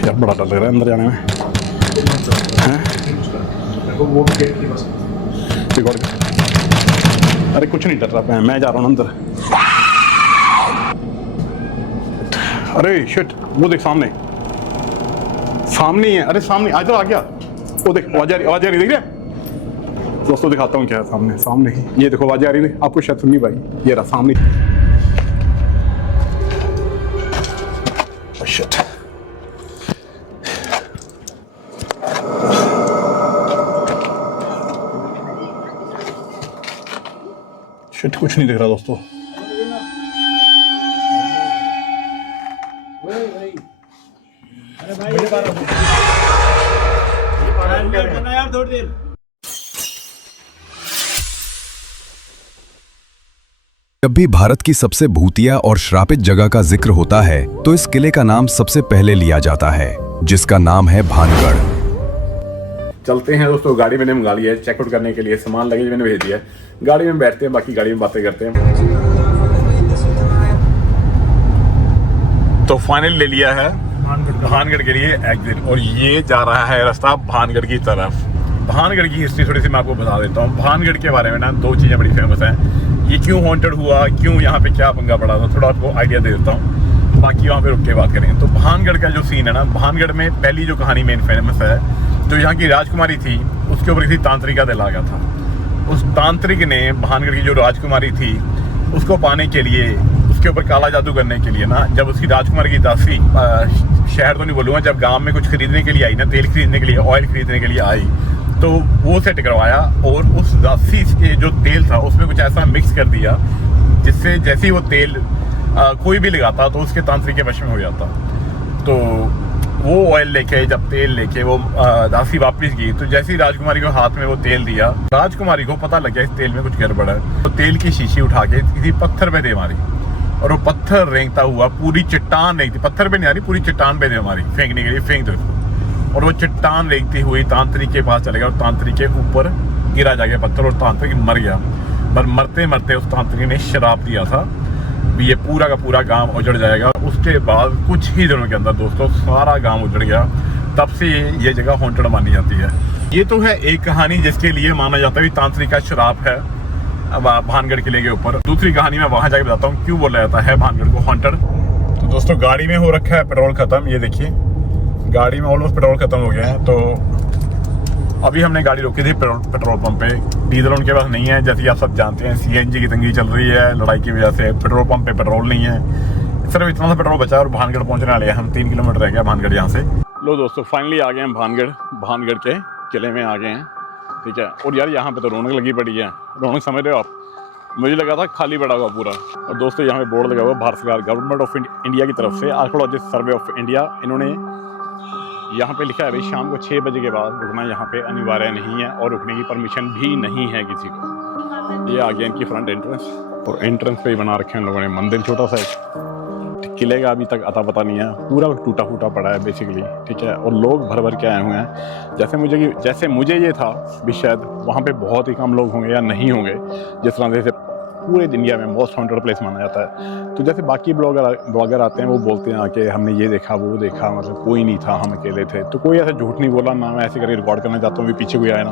यार बड़ा डर लग रहा है अंदर जाने में। अरे कुछ नहीं डर रहा, मैं जा रहा हूँ अंदर। अरे शिट, वो देख सामने ही है। अरे सामने इधर आ गया, वो देख आवाज आ रही देख रहे दोस्तों, दिखाता हूँ क्या है सामने ही। ये देखो आवाज आ रही है, आपको शायद सुननी भाई। ये रहा सामने। शिट शिट, कुछ नहीं दिख रहा दोस्तों। जब भी भारत की सबसे भूतिया और श्रापित जगह का जिक्र होता है तो इस किले का नाम सबसे पहले लिया जाता है, जिसका नाम है भानगढ़। चलते हैं दोस्तों, गाड़ी मैंने मंगा ली है चेकआउट करने के लिए, सामान लगेज मैंने भेज दिया है। गाड़ी में बैठते हैं, बाकी गाड़ी में बातें करते हैं। तो फाइनल ले लिया है भानगढ़ के लिए एग्जिट, और ये जा रहा है रास्ता भानगढ़ की तरफ। भानगढ़ की हिस्ट्री थोड़ी सी मैं आपको बता देता हूँ। भानगढ़ के बारे में ना दो चीज़ें बड़ी फेमस हैं। ये क्यों हॉन्टेड हुआ, क्यों यहाँ पे क्या पंगा पड़ा था, थोड़ा आपको आइडिया दे देता हूँ, बाकी वहाँ पे रुक के बात करेंगे। तो भानगढ़ का जो सीन है ना, भानगढ़ में पहली जो कहानी मेन फेमस है, जो यहाँ की राजकुमारी थी उसके ऊपर किसी तांत्रिक का दिल आ गया था। उस तांत्रिक ने भानगढ़ की जो राजकुमारी थी उसको पाने के लिए, उसके ऊपर काला जादू करने के लिए ना, जब उसकी राजकुमारी की दासी, शहर तो नहीं बोलूँगा, जब गांव में कुछ खरीदने के लिए आई ना, तेल खरीदने के लिए, ऑयल खरीदने के लिए आई, तो वो सेट करवाया और उस दासी के जो तेल था उसमें कुछ ऐसा मिक्स कर दिया जिससे जैसे ही वो तेल कोई भी लगाता तो उसके तांत्रिक के वश में हो जाता। तो वो ऑयल लेके, जब तेल लेके वो दासी वापस गई, तो जैसे ही राजकुमारी को हाथ में वो तेल दिया, राजकुमारी को पता लग गया इस तेल में कुछ गड़बड़ है। तो तेल की शीशी उठा के किसी पत्थर पे दे मारी, और वो पत्थर रेंगता हुआ पूरी चट्टान रेंगती, पत्थर पे नहीं आ रही, पूरी चट्टान पे दे मारी फेंकने के लिए, फेंक दो इसको। और वो चट्टान रेंगती हुई तांत्रिक के पास चले गया और तांत्रिक के ऊपर गिरा जा गया पत्थर, और तांत्रिक मर गया। पर मरते मरते उस तांत्रिक ने श्राप दिया था भी ये पूरा का पूरा गांव उजड़ जाएगा। उसके बाद कुछ ही दिनों के अंदर दोस्तों सारा गांव उजड़ गया। तब से ये जगह हॉन्टेड मानी जाती है। ये तो है एक कहानी जिसके लिए माना जाता है कि तांत्रिक का श्राप है भानगढ़ किले के ऊपर। दूसरी कहानी मैं वहां जाके बताता हूँ क्यों बोला जाता है भानगढ़ को हॉन्टेड। तो दोस्तों गाड़ी में हो रखा है पेट्रोल खत्म, ये देखिए गाड़ी में ऑलमोस्ट पेट्रोल खत्म हो गया है। तो अभी हमने गाड़ी रोकी थी पेट्रोल पंप पे, डीजल उनके पास नहीं है, जैसे आप सब जानते हैं सीएनजी की तंगी चल रही है लड़ाई की वजह से, पेट्रोल पंप पे पेट्रोल नहीं है। सिर्फ इतना सा पेट्रोल बचा और भानगढ़ पहुंचने वाले हैं हम। 3 किलोमीटर रह गया भानगढ़ यहाँ से। लो दोस्तों फाइनली आ गए हैं भानगढ़ के किले में आ गए हैं, ठीक है। और यार यहाँ पे तो रौनक लगी पड़ी है, रौनक समझ रहे हो आप, मुझे लगा था खाली पड़ा हुआ पूरा। और दोस्तों यहाँ पे बोर्ड लगा हुआ भारत सरकार गवर्नमेंट ऑफ इंडिया की तरफ से, आर्कियोलॉजिस्ट सर्वे ऑफ इंडिया, इन्होंने यहाँ पे लिखा है भाई शाम को 6 बजे के बाद रुकना यहाँ पे अनिवार्य नहीं है, और रुकने की परमिशन भी नहीं है किसी को। ये आ गया इनकी फ्रंट एंट्रेंस, और एंट्रेंस पे ही बना रखे हैं लोगों ने मंदिर छोटा सा एक। किले का अभी तक अता पता नहीं है, पूरा टूटा फूटा पड़ा है बेसिकली, ठीक है। और लोग भर भर के आए हुए हैं। जैसे मुझे ये था भी शायद वहाँ पे बहुत ही कम लोग होंगे या नहीं होंगे, जिस तरह से पूरे इंडिया में मोस्ट हॉन्टेड प्लेस माना जाता है। तो जैसे बाकी ब्लॉगर आते हैं वो बोलते हैं आके हमने ये देखा वो देखा, मतलब कोई नहीं था, हम अकेले थे। तो कोई ऐसा झूठ नहीं बोला ना, मैं ऐसे करके रिकॉर्ड करना चाहता हूँ भी पीछे कोई आए ना।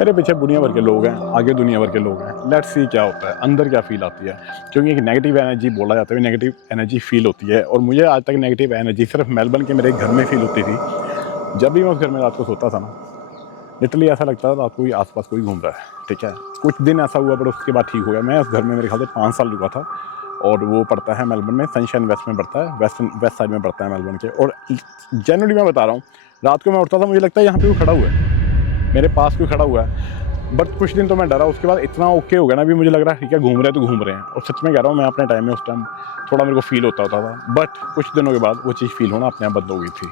मेरे पीछे दुनिया भर के लोग हैं, आगे दुनिया भर के लोग हैं। लेट्स सी क्या होता है, अंदर क्या फील आती है, क्योंकि एक नेगेटिव एनर्जी बोला जाता है, नेगेटिव एनर्जी फील होती है। और मुझे आज तक नेगेटिव एनर्जी सिर्फ मेलबर्न के मेरे घर में फील होती थी। जब भी मैं उस घर में रात को सोता था ना, लिटरली ऐसा लगता था रात को आसपास कोई घूम रहा है, ठीक है। कुछ दिन ऐसा हुआ पर उसके बाद ठीक हो गया। मैं उस घर में मेरे ख्याल से 5 साल रुका था, और वो पड़ता है मेलबर्न में, सनशाइन वेस्ट में पड़ता है, वेस्ट साइड में पड़ता है मेलबर्न के। और जनरली मैं बता रहा हूँ, रात को मैं उठता था मुझे लगता है यहाँ पे कोई खड़ा हुआ है, मेरे पास कोई खड़ा हुआ है। बट कुछ दिन तो मैं डरा, उसके बाद इतना ओके हो गया ना, भी मुझे लग रहा है ठीक है घूम रहे हैं तो घूम रहे हैं। और सच में कह रहा हूँ, मैं अपने टाइम में उस टाइम थोड़ा मेरे को फील होता था, बट कुछ दिनों के बाद वो चीज़ फील होना अपने आप बंद हो गई थी।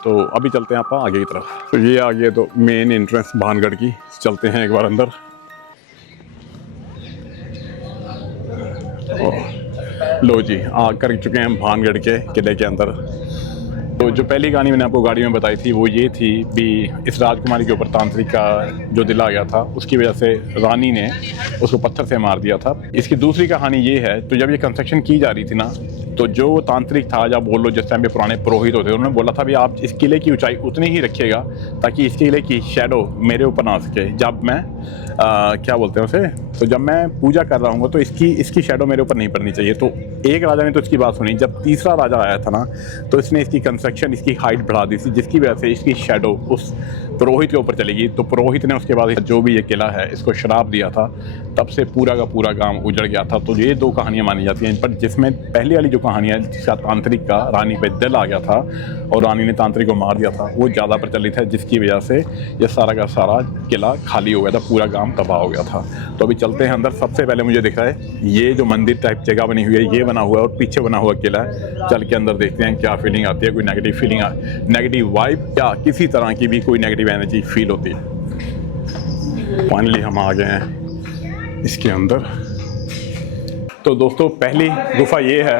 तो अभी चलते हैं आप आगे की तरफ। तो ये आ गया तो मेन एंट्रेंस भानगढ़ की, चलते हैं एक बार अंदर। लो जी आ कर चुके हैं भानगढ़ के किले के अंदर। तो जो पहली कहानी मैंने आपको गाड़ी में बताई थी वो ये थी भी इस राजकुमारी के ऊपर तांत्रिक का जो दिल आ गया था, उसकी वजह से रानी ने उसको पत्थर से मार दिया था। इसकी दूसरी कहानी ये है, तो जब ये कंस्ट्रक्शन की जा रही थी ना, तो जो तांत्रिक था, या बोल लो जिस टाइम पे पुराने पुरोहित होते, उन्होंने बोला था भी आप इस किले की ऊंचाई उतनी ही रखिएगा ताकि इस किले की शेडो मेरे ऊपर ना आ सके। जब मैं क्या बोलते हैं उसे, तो जब मैं पूजा कर रहा हूँ तो इसकी शेडो मेरे ऊपर नहीं पड़नी चाहिए। तो एक राजा ने तो इसकी बात सुनी। जब तीसरा राजा आया था ना, तो इसने इसकी कंस्ट्रक्शन, इसकी हाइट बढ़ा दी थी, जिसकी वजह से इसकी शेडो उस पुरोहित के ऊपर चलेगी। तो पुरोहित ने उसके बाद जो भी ये किला है इसको श्राप दिया था, तब से पूरा का पूरा गांव उजड़ गया था। तो ये दो कहानियां मानी जाती हैं, पर जिसमें पहली वाली जो कहानी है जिसका तांत्रिक का रानी पे दिल आ गया था और रानी ने तांत्रिक को मार दिया था, वो ज़्यादा प्रचलित है, जिसकी वजह से ये सारा का सारा किला खाली हो गया था, पूरा गांव तबाह हो गया था। तो अभी चलते हैं अंदर। सबसे पहले मुझे दिख रहा है ये जो मंदिर टाइप जगह बनी हुई है, ये बना हुआ है और पीछे बना हुआ किला है। चल के अंदर देखते हैं क्या फीलिंग आती है, कोई नेगेटिव फीलिंग, नेगेटिव वाइब या किसी तरह की भी कोई नेगेटिव एनर्जी फील होती है। फाइनली हम आ गए हैं इसके अंदर। तो दोस्तों पहली गुफा ये है,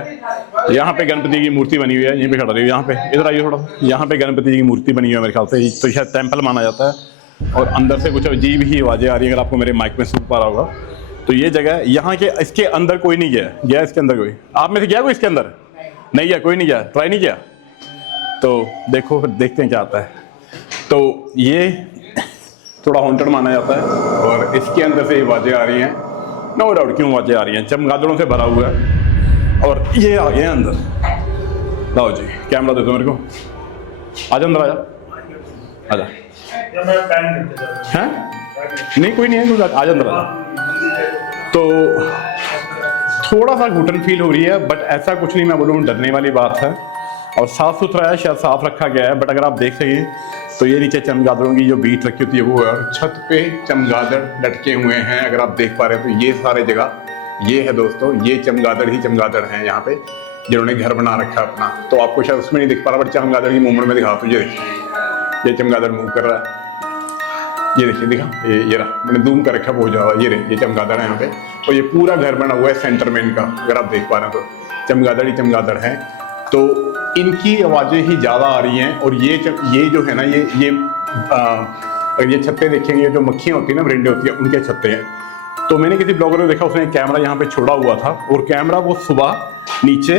यहाँ पे गणपति की मूर्ति बनी हुई है, यहीं पे खड़ा रही है। यहाँ पे इधर आइए थोड़ा, यहाँ पे गणपति की मूर्ति बनी हुई है मेरे ख्याल से, तो शायद टेम्पल माना जाता है। और अंदर से कुछ अजीब ही आवाज़ें आ रही है, अगर आपको मेरे माइक में सुन पा रहा होगा। तो ये जगह यहाँ के, इसके अंदर कोई नहीं गया इसके अंदर कोई? आप में से गया कोई इसके अंदर? नहीं गया, कोई नहीं गया, ट्राई नहीं किया? तो देखो फिर देखते हैं क्या आता है। तो ये थोड़ा हॉन्टेड माना जाता है और इसके अंदर से आवाज़ें आ रही हैं। नो डाउट क्यों आवाज़ें आ रही हैं, चमगादड़ों से भरा हुआ है। और ये आ गए हैं अंदर। लाओ जी कैमरा दे दो मेरे को, आजा अंदर, आजा हैं? नहीं कोई नहीं है, आजा अंदर आजा। तो थोड़ा सा घुटन फील हो रही है, बट ऐसा कुछ नहीं मैं बोलूँ डरने वाली बात है। और साफ सुथरा है, शायद साफ रखा गया है, बट अगर आप देख सकें तो ये नीचे चमगादड़ों की जो बीट रखी होती है वो है, और छत पे चमगादड़ लटके हुए हैं। अगर आप देख पा रहे हैं तो ये सारे जगह ये है दोस्तों, ये चमगादड़ ही चमगादड़ हैं यहाँ पे, जिन्होंने घर बना रखा अपना। तो आपको शायद उसमें नहीं दिख पा रहा, बट चमगादड़ की मूवमेंट में दिखा। तो ये देखिए, ये चमगादड़ मूव कर रहा है, ये देखिए, दिखा, ये रहा, मैंने जूम कर रखा बहुत ज़्यादा। ये रहे, ये चमगादड़ है यहाँ पे, और ये पूरा घर बना हुआ है सेंटर में इनका। अगर आप देख पा रहे हैं तो चमगादड़ ही चमगादड़ हैं। तो इनकी आवाज़ें ही ज़्यादा आ रही हैं। और ये जो है ना, ये छत्ते देखेंगे, जो मक्खियाँ होती हैं ना, वरिंडे होती हैं, उनके छत्ते हैं। तो मैंने किसी ब्लॉगर में देखा, उसने कैमरा यहाँ पे छोड़ा हुआ था, और कैमरा वो सुबह नीचे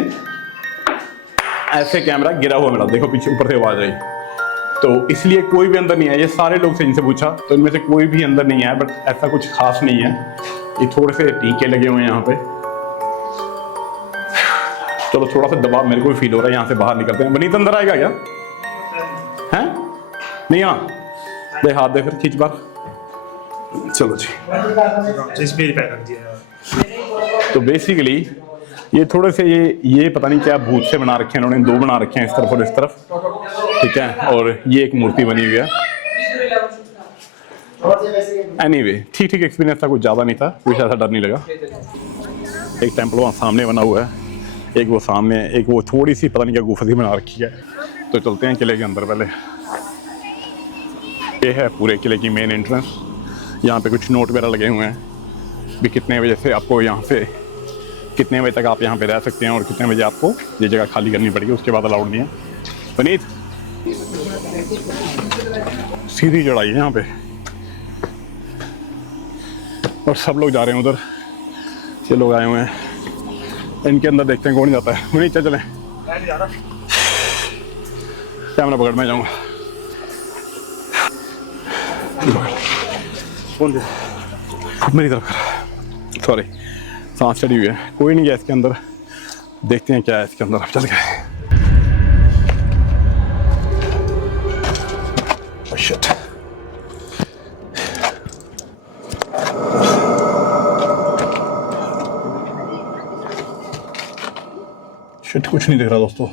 ऐसे कैमरा गिरा हुआ मिला, देखो पीछे ऊपर से आवाज़ आई। तो इसलिए कोई भी अंदर नहीं है। ये सारे लोग से इनसे पूछा तो इनमें से कोई भी अंदर नहीं है, बट ऐसा कुछ खास नहीं है। ये थोड़े से टीके लगे हुए हैं यहाँ पे। चलो थोड़ा सा दबाव मेरे को भी फील हो रहा है, यहाँ से बाहर निकलते हैं। वनीत अंदर आएगा क्या? हैं? नहीं, हाँ दे, हाथ दे, फिर खींच बार। चलो जी। तो बेसिकली ये थोड़े से ये पता नहीं क्या भूत से बना रखे हैं इन्होंने, दो बना रखे हैं इस तरफ और इस तरफ, ठीक है। और ये एक मूर्ति बनी हुई है। एनीवे ठीक एक्सपीरियंस था, कुछ ज़्यादा नहीं था, कुछ ऐसा डर नहीं लगा। एक टेम्पल वहाँ सामने बना हुआ है, एक वो सामने, एक वो थोड़ी सी पता नहीं क्या गुफा सी बना रखी है। तो चलते हैं किले के अंदर। पहले ये है पूरे किले की मेन एंट्रेंस। यहाँ पे कुछ नोट वगैरह लगे हुए हैं भी कितने बजे से आपको यहाँ से, कितने बजे तक आप यहाँ पे रह सकते हैं और कितने बजे आपको ये जगह खाली करनी पड़ेगी, उसके बाद अलाउड नहीं है। वनीत सीधी चढ़ाई है यहाँ पे, और सब लोग जा रहे हैं उधर। ये लोग आए हुए हैं, इनके अंदर देखते हैं कौन जाता है। वनीत चल चलें, कैमरा पकड़ मैं जाऊँगा। मेरी तरफ, सॉरी, सांस चढ़ी हुई है। कोई नहीं गया इसके अंदर, देखते हैं क्या है इसके अंदर। अब चल गए। शिट, शिट, कुछ नहीं दिख रहा दोस्तों।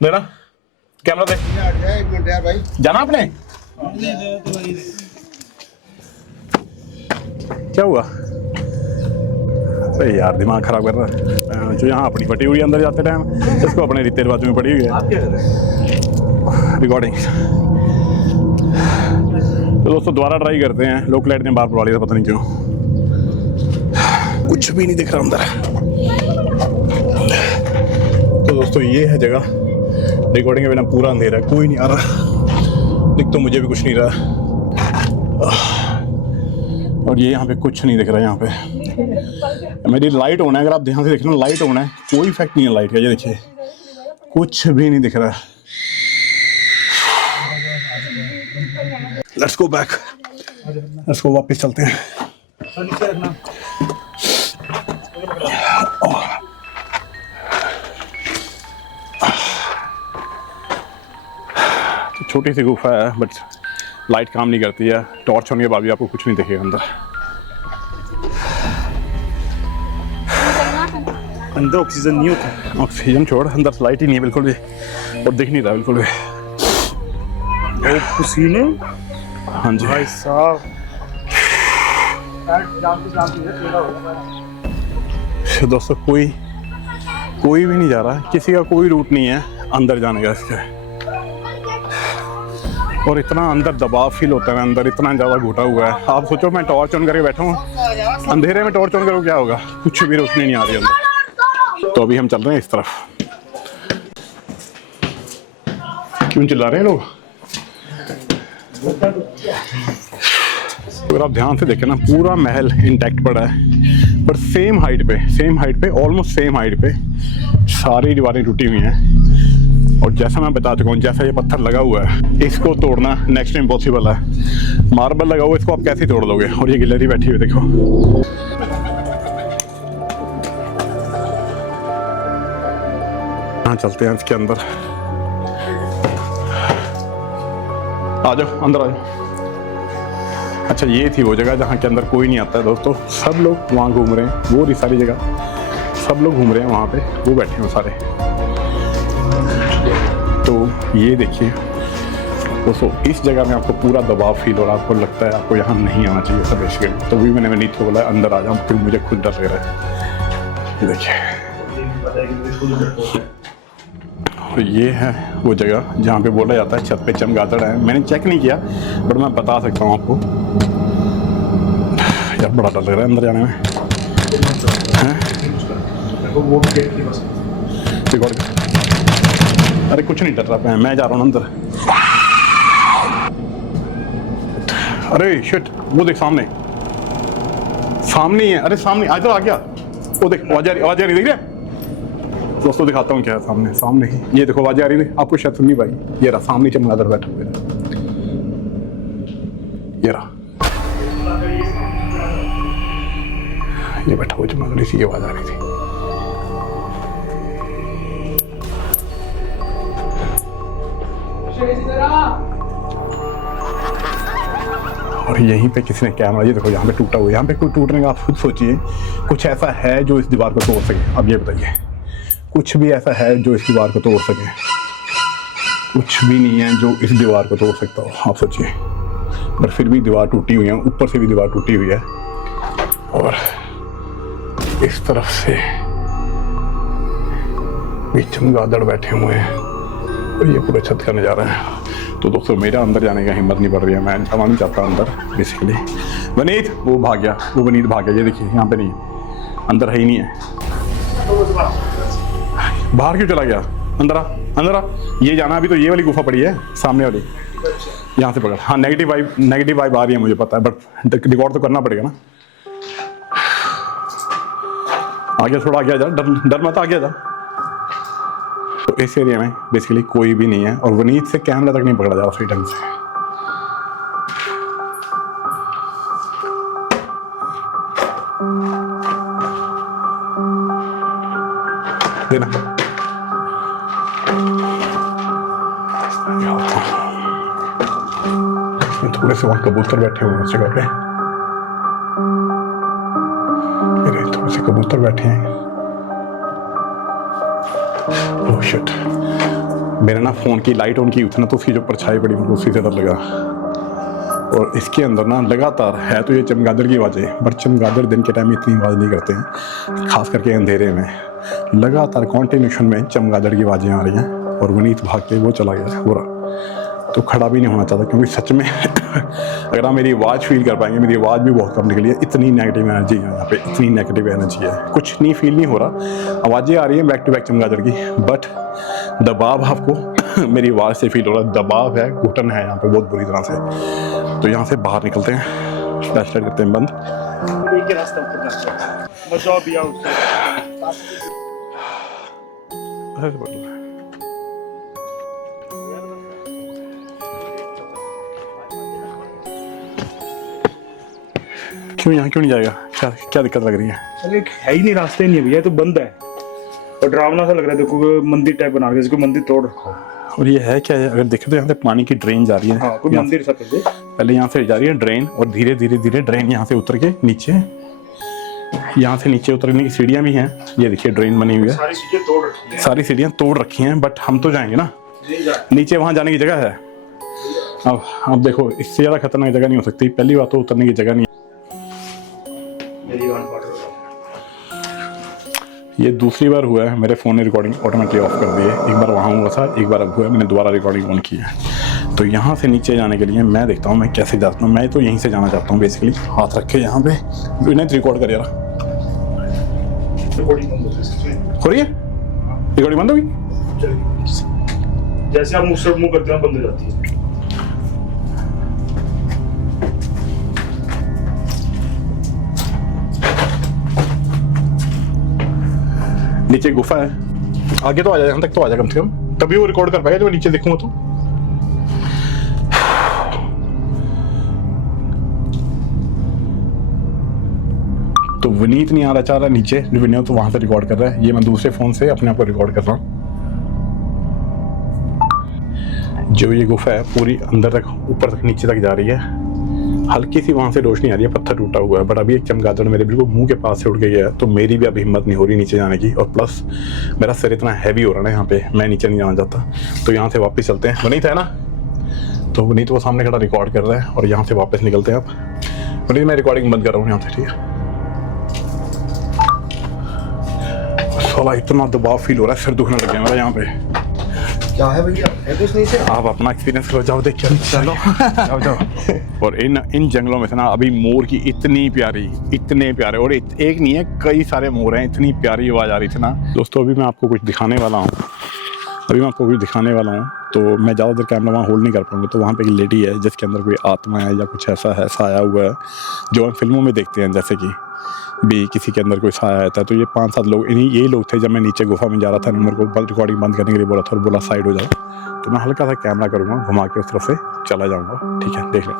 देना कैमरा दे। एक मिनट यार भाई, जाना आपने? क्या हुआ? अरे यार दिमाग खराब कर रहा है। जो यहाँ अपनी फटी हुई अंदर जाते टाइम, इसको अपने रीति रिवाजों में पड़ी हुई है। रिकॉर्डिंग तो दोस्तों दोबारा ट्राई करते हैं। लोक लाइट ने बाहर बुला लिया था, पता नहीं क्यों। कुछ भी नहीं दिख रहा अंदर। तो दोस्तों ये है जगह, रिकॉर्डिंग के बिना पूरा अंधेरा है, कोई नहीं आ रहा, दिख तो मुझे भी कुछ नहीं रहा। और ये यहाँ पे कुछ नहीं दिख रहा है। यहाँ पे मेरी लाइट ऑन है, अगर आप ध्यान से देखना लाइट ऑन है, कोई इफेक्ट नहीं है लाइट का। ये देखिए कुछ भी नहीं दिख रहा है। Let's go back, let's go, वापस चलते हैं। तो छोटी सी गुफा है बट लाइट काम नहीं करती है। टॉर्च होने के बाद भी आपको कुछ नहीं दिखेगा अंदर। अंदर ऑक्सीजन नहीं होता। ऑक्सीजन छोड़, अंदर लाइट ही नहीं है बिल्कुल भी, और दिख नहीं रहा बिल्कुल भी। पसीने हाँ जी भाई साहब। दोस्तों कोई भी नहीं जा रहा है, किसी का कोई रूट नहीं है अंदर जाने का इसके। और इतना अंदर दबाव फील होता है, अंदर इतना ज़्यादा घुटा हुआ है। आप सोचो मैं टॉर्च ऑन करके बैठा हूँ, अंधेरे में टॉर्च ऑन करो क्या होगा, कुछ भी रोशनी नहीं आ रही अंदर। तो अभी हम चल रहे हैं इस तरफ। क्यों चिल्ला रहे हैं लोग? अगर आप ध्यान से देखें ना, पूरा महल इंटैक्ट पड़ा है, पर सेम हाइट पे ऑलमोस्ट सेम हाइट पे सारी दीवारें टूटी हुई हैं। और जैसा मैं बता चुका हूँ, जैसा ये पत्थर लगा हुआ है, इसको तोड़ना नेक्स्ट इम्पॉसिबल है। मार्बल लगा हुआ, इसको आप कैसे तोड़ लोगे? और ये गिलहरी बैठी हुई देखो। यहाँ चलते हैं इसके अंदर। आ जाओ अंदर आ जाओ। अच्छा ये थी वो जगह जहाँ के अंदर कोई नहीं आता है दोस्तों। सब लोग वहाँ घूम रहे हैं, वो रही सारी जगह, सब लोग घूम रहे हैं वहाँ पे, वो बैठे हैं सारे। तो ये देखिए दोस्तों, इस जगह में आपको पूरा दबाव फील हो रहा है, आपको लगता है आपको यहाँ नहीं आना चाहिए सब बेसिकली। तो भी मैंने नीत को बोला अंदर आ जाऊँ, फिर मुझे खुद डर लग रहा है। ये देखिए, तो ये है वो जगह जहाँ पे बोला जाता है छत पे चमगादड़ है। मैंने चेक नहीं किया बट मैं बता सकता हूँ आपको। यार बड़ा डर लग रहा है अंदर जाने में। अरे कुछ नहीं डर रहा, मैं जा रहा हूँ अंदर। अरे शिट, वो देख सामने ही है। अरे सामने आ गया। वो देख आवाज आ रही देख रहे दोस्तों, दिखाता हूँ क्या है सामने ही। ये देखो आवाज आ रही है, आपको शायद सुननी पाई। ये रहा सामने चमगादड़ बैठा हुआ है, ये रहा, ये बैठा हुआ चमगादड़, इसी की आवाज आ रही थी। और यहीं पे किसी ने कैमरा, ये देखो यहाँ पे टूटा हुआ है। यहाँ पे कोई टूटने का आप खुद सोचिए, कुछ ऐसा है जो इस दीवार को तोड़ सके? अब ये बताइए, कुछ भी ऐसा है जो इस दीवार को तोड़ सके? कुछ भी नहीं है जो इस दीवार को तोड़ सकता हो, आप सोचिए। पर फिर भी दीवार टूटी हुई है, ऊपर से भी दीवार टूटी हुई है, और इस तरफ से भी चमगादड़ बैठे हुए हैं, और ये पूरा छत का नज़ारा है। तो दोस्तों मेरा अंदर जाने का हिम्मत नहीं पड़ रही है, मैं जाना नहीं चाहता अंदर बेसिकली। वनीत वो भाग गया, वो वनीत भाग गया। ये देखिए यहाँ पे नहीं, अंदर है ही नहीं है। बाहर क्यों चला गया? अंदर आ। ये जाना, अभी तो ये वाली गुफा पड़ी है सामने वाली, यहाँ से पकड़। हाँ नेगेटिव वाइब आ रही है मुझे पता है, बट रिकॉर्ड तो करना पड़ेगा ना। आगे थोड़ा आगे जा, डर मत, आगे जा। तो इस एरिया में बेसिकली कोई भी नहीं है, और वनीत से कैमरा तक नहीं पकड़ा जा रहा सही ढंग से। देना थोड़े से वहां कबूतर बैठे हुए हैं उस जगह पे, थोड़े से कबूतर बैठे हैं। ओह शिट, मेरा ना फोन की लाइट ऑन की हुई थी ना, तो उसकी जो परछाई पड़ी मुझे उसी से डर लगा। और इसके अंदर ना लगातार है तो ये चमगादड़ की आवाज़ें, बट चमगादड़ दिन के टाइम इतनी आवाज़ नहीं करते हैं, खास करके अंधेरे में। लगातार कॉन्टिन्यूशन में चमगादड़ की आवाज़ें आ रही हैं, और वनीत भाग के वो चला गया पूरा। तो खड़ा भी नहीं होना चाहता, क्योंकि सच में अगर आप मेरी आवाज़ फील कर पाएंगे, मेरी आवाज़ भी बहुत कम निकली है, इतनी नेगेटिव एनर्जी है यहाँ पे, इतनी नेगेटिव एनर्जी है, कुछ नहीं फील नहीं हो रहा। आवाज़ें आ रही हैं बैक टू बैक चमगादड़ की, बट दबाव आपको मेरी आवाज़ से फील हो रहा है, दबाव है, घुटन है यहाँ पे बहुत बुरी तरह से। तो यहाँ से बाहर निकलते हैं, फ्लैश लाइट करते हैं बंद। एक ही रास्ता ऊपर जाता है, बचाओ भी आओ। क्यों यहाँ क्यों नहीं जाएगा, क्या क्या दिक्कत लग रही है? अरे है ही नहीं, रास्ते नहीं है भैया, तो बंद है और डरावना सा लग रहा है। देखो मंदिर टाइप बना के, इसको मंदिर तोड़ रखा है। और ये है क्या है, अगर देखें तो यहाँ से पानी की ड्रेन जा रही है। हाँ, कोई मंदिर सा पहले यहाँ से जा रही है ड्रेन, और धीरे धीरे धीरे ड्रेन यहाँ से उतर के नीचे, यहाँ से नीचे उतरने की सीढ़ियाँ भी हैं। ये देखिए ड्रेन बनी हुई है, सारी सीढ़ियाँ तोड़ रखी हैं। सारी सीढ़ियाँ तोड़ रखी हैं, बट हम तो जाएंगे ना नीचे, वहाँ जाने की जगह है। अब देखो, इससे ज़्यादा खतरनाक जगह नहीं हो सकती। पहली बात तो उतरने की जगह नहीं है। ये दूसरी बार हुआ है, मेरे फ़ोन ने रिकॉर्डिंग ऑटोमेटिकली ऑफ कर दी है। एक बार वहाँ हुआ था, एक बार अब हुआ, मैंने दोबारा रिकॉर्डिंग ऑन की है। तो यहाँ से नीचे जाने के लिए मैं देखता हूँ मैं कैसे जाता हूँ। मैं तो यहीं से जाना चाहता हूँ बेसिकली, हाथ रख के यहाँ पे। इन्हें रिकॉर्ड कर यार, रिकॉर्डिंग बंद हो रही है, रिकॉर्डिंग बंद होगी। जैसे आप मुँह से मुँह करते हैं बंद हो जाती है। नीचे गुफा है, आगे तो आ जाए, यहाँ तक तो आ जाए कम से कम, तभी वो रिकॉर्ड कर पाएगा जब मैं नीचे देखूंगा। तो विनीत नहीं आ रहा, चाह रहा नीचे, विनीत तो वहां से रिकॉर्ड कर रहा है। ये मैं दूसरे फोन से अपने आप को रिकॉर्ड कर रहा हूँ। जो ये गुफा है पूरी अंदर तक, ऊपर तक, नीचे तक जा रही है। हल्की सी वहां से रोशनी आ रही है, पत्थर टूटा हुआ है, बट अभी एक चमगादड़ मेरे बिल्कुल मुंह के पास से उड़ के गया है। तो मेरी भी अभी हिम्मत नहीं हो रही नीचे जाने की, और प्लस मेरा सिर इतना हैवी हो रहा है ना यहाँ पे, मैं नीचे नहीं जाना चाहता। तो यहाँ से वापस चलते हैं। वनीत है ना, तो वनीत वो सामने खड़ा रिकॉर्ड कर रहा है, और यहाँ से वापस निकलते हैं। अब वनीत मैं रिकॉर्डिंग बंद कर रहा हूँ यहाँ से, ठीक है? साला इतना दबाव फील हो रहा है, सिर दुखने लग गया मेरा यहाँ पे। क्या है भैया, है कुछ नहीं से? आप अपना एक्सपीरियंस करो, जाओ देख के चलो। जाओ जाओ। और इन जंगलों में से ना अभी मोर की इतनी प्यारी, इतने प्यारे, और एक नहीं है, कई सारे मोर हैं। इतनी प्यारी आवाज़ आ रही थी ना दोस्तों। अभी मैं आपको कुछ दिखाने वाला हूँ, तो मैं ज़्यादा देर कैमरा वहाँ होल्ड नहीं कर पाऊँगा। तो वहाँ पे एक लेडी है जिसके अंदर कोई आत्मा है या कुछ ऐसा है, साया हुआ है, जो हम फिल्मों में देखते हैं, जैसे कि भी किसी के अंदर कोई साया आता है। तो ये 5-7 लोग, यही लोग थे। जब मैं नीचे गुफा में जा रहा था, मेरे को रिकॉर्डिंग बंद करने के लिए बोला था और बोला साइड हो जाओ। तो मैं हल्का सा कैमरा करूँगा, घुमा के उस तरफ से चला जाऊँगा, ठीक है? देख लें।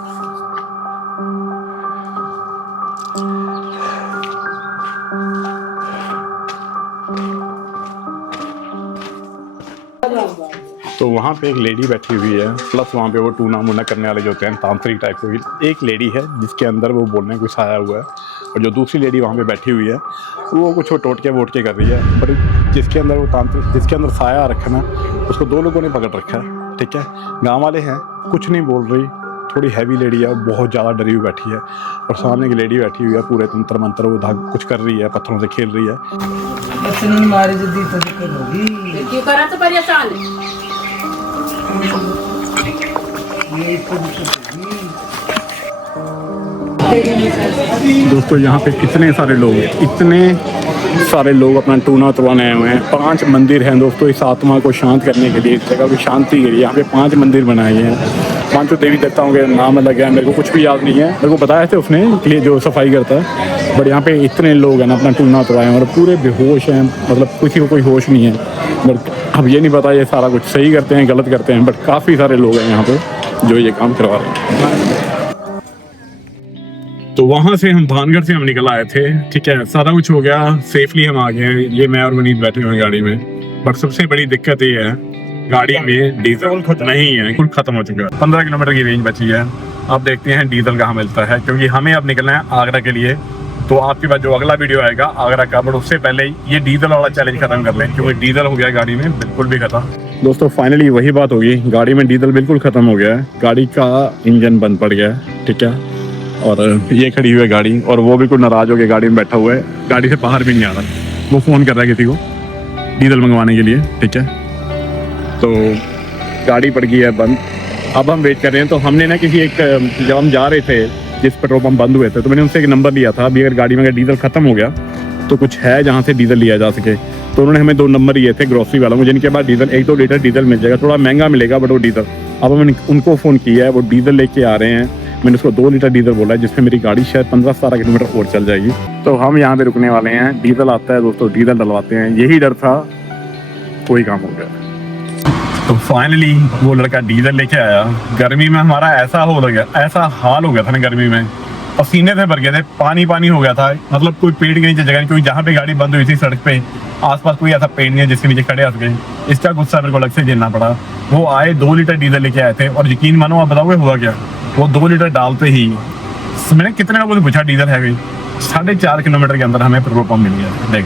तो वहाँ पे एक लेडी बैठी हुई है, प्लस वहाँ पे वो टूना मुना करने वाले जो होते हैं, तांत्रिक टाइप के, एक लेडी है जिसके अंदर वो बोलने कोई साया हुआ है। और जो दूसरी लेडी वहाँ पे बैठी हुई है, वो कुछ वो टोटके वोटके कर रही है। बट जिसके अंदर वो तांत्रिक, जिसके अंदर साया रखा ना, उसको 2 लोगों ने पकड़ रखा है, ठीक है? गाँव वाले हैं, कुछ नहीं बोल रही, थोड़ी हैवी लेडी है, बहुत ज़्यादा डरी हुई बैठी है। और सामने एक लेडी बैठी हुई है, पूरे तंत्र मंत्र वो धाग कुछ कर रही है, पत्थरों से खेल रही है। मारे जल्दी तो दिक्कत होगी, क्यों करा तो परेशान है। दोस्तों यहाँ पे कितने सारे लोग अपना टूना उतरवाने आए हुए हैं। 5 मंदिर हैं दोस्तों, इस आत्मा को शांत करने के लिए, इस जगह की शांति के लिए यहाँ पे 5 मंदिर बनाए हैं। 5 देवी देवताओं के नाम अलग है, मेरे को कुछ भी याद नहीं है। मेरे को बताया थे उसने के लिए, जो सफाई करता है। बट यहाँ पे इतने लोग हैं ना, अपना टूना उतरवाए हैं और पूरे बेहोश हैं, मतलब किसी को कोई होश नहीं है। बट अब ये नहीं पता ये सारा कुछ सही करते हैं गलत करते हैं, बट काफ़ी सारे लोग हैं यहाँ पे जो ये काम करवा रहे हैं। तो वहाँ से हम भानगढ़ से हम निकल आए थे, ठीक है? सारा कुछ हो गया, सेफली हम आ गए। ये मैं और वनीत बैठे हुए हैं गाड़ी में। बट सबसे बड़ी दिक्कत ये है, गाड़ी में डीजल नहीं है, कुल खत्म हो चुका है। 15 किलोमीटर की रेंज बची है। अब देखते हैं डीजल कहाँ मिलता है, क्योंकि हमें अब निकलना है आगरा के लिए। तो आपके पास जो अगला वीडियो आएगा आगरा का, बट उससे पहले ये डीजल वाला चैलेंज खत्म कर लें, क्योंकि डीजल हो गया गाड़ी में बिल्कुल भी खत्म। दोस्तों फाइनली वही बात होगी, गाड़ी में डीजल बिल्कुल खत्म हो गया है, गाड़ी का इंजन बंद पड़ गया है, ठीक है? और ये खड़ी हुई है गाड़ी, और वो बिल्कुल नाराज हो गया, गाड़ी में बैठा हुआ है, गाड़ी से बाहर भी नहीं आ रहा। वो फ़ोन कर रहा है किसी को डीजल मंगवाने के लिए, ठीक है? तो गाड़ी पड़ गई है बंद। अब हम वेट कर रहे हैं। तो हमने ना किसी एक, जब हम जा रहे थे जिस पेट्रोल पंप बंद हुए थे, तो मैंने उनसे एक नंबर लिया था अभी अगर गाड़ी में अगर डीजल खत्म हो गया तो कुछ है जहाँ से डीजल लिया जा सके। तो उन्होंने हमें 2 नंबर दिए थे ग्रोसरी वालों को, जिनके बाद डीजल 1-2 लीटर डीजल मिल जाएगा, थोड़ा महंगा मिलेगा बट वो डीजल। अब मैंने उनको फ़ोन किया है, वो डीजल लेके आ रहे हैं। मैंने उसको 2 लीटर डीजल बोला है, जिसमें मेरी गाड़ी शायद 15-17 किलोमीटर और चल जाएगी। तो हम यहाँ पे रुकने वाले हैं, डीजल आता है दोस्तों, डीजल डलवाते हैं। यही डर था, कोई काम हो गया। तो फाइनली वो लड़का डीजल लेके आया। गर्मी में हमारा ऐसा हाल हो गया था ना, गर्मी में पसीने से भर गए थे, पानी हो गया था। मतलब कोई पेड़ के नीचे जगह नहीं, क्योंकि जहाँ पे गाड़ी बंद हुई थी सड़क पे आसपास कोई ऐसा पेड़ नहीं है जिसके नीचे खड़े हो सके। इसका गुस्सा मेरे को अलग से झेलना पड़ा। वो आए 2 लीटर डीजल लेके आए थे, और यकीन मानो आप बताओगे हुआ क्या, वो 2 लीटर डालते ही मैंने कितने लोगों से पूछा डीजल है भाई, 4.5 किलोमीटर के अंदर हमें पेट्रोल पंप मिल गया। देख,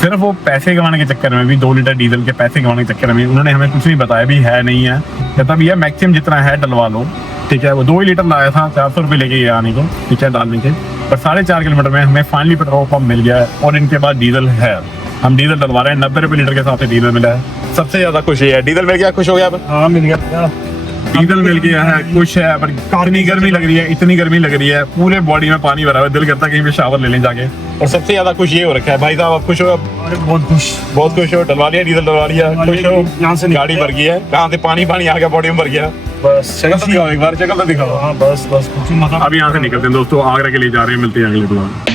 सिर्फ वो पैसे कमाने के चक्कर में भी, 2 लीटर डीजल के पैसे कमाने के चक्कर में उन्होंने हमें कुछ नहीं बताया भी है नहीं है। कहता भैया मैक्सिमम जितना है डलवा लो, ठीक है। वो 2 लीटर लाया था, 400 रुपये लेके गया आने को, ठीक है, डालने के। पर 4.5 किलोमीटर में हमें फाइनली पेट्रोल पंप मिल गया है, और इनके बाद डीजल है। हम डीजल डलवा रहे हैं, 90 रुपये लीटर के साथ डीजल मिला है। सबसे ज्यादा खुश ये है, डीजल मिल गया, खुश हो गया। हाँ मिल गया, डीजल मिल गया है, खुश है। पर इतनी गर्मी लग रही है, पूरे बॉडी में पानी भरा हुआ है, दिल करता है कहीं पे शावर ले लें जाके। और सबसे ज्यादा खुश ये हो रखा है, भाई साहब आप खुश हो? अरे बहुत खुश हो, डलवा लिया, डीजल डलवा लिया, खुश हो? यहाँ से गाड़ी भर गई है, कहाँ से पानी आ गया, बॉडी में भर गया। बस शक्ल तो दिखाओ एक बार, शक्ल तो दिखाओ। हाँ बस कुछ मजा। अब यहाँ से निकलते हैं दोस्तों, आगरा के लिए जा रहे हैं, मिलते हैं अगले ब्लॉग में।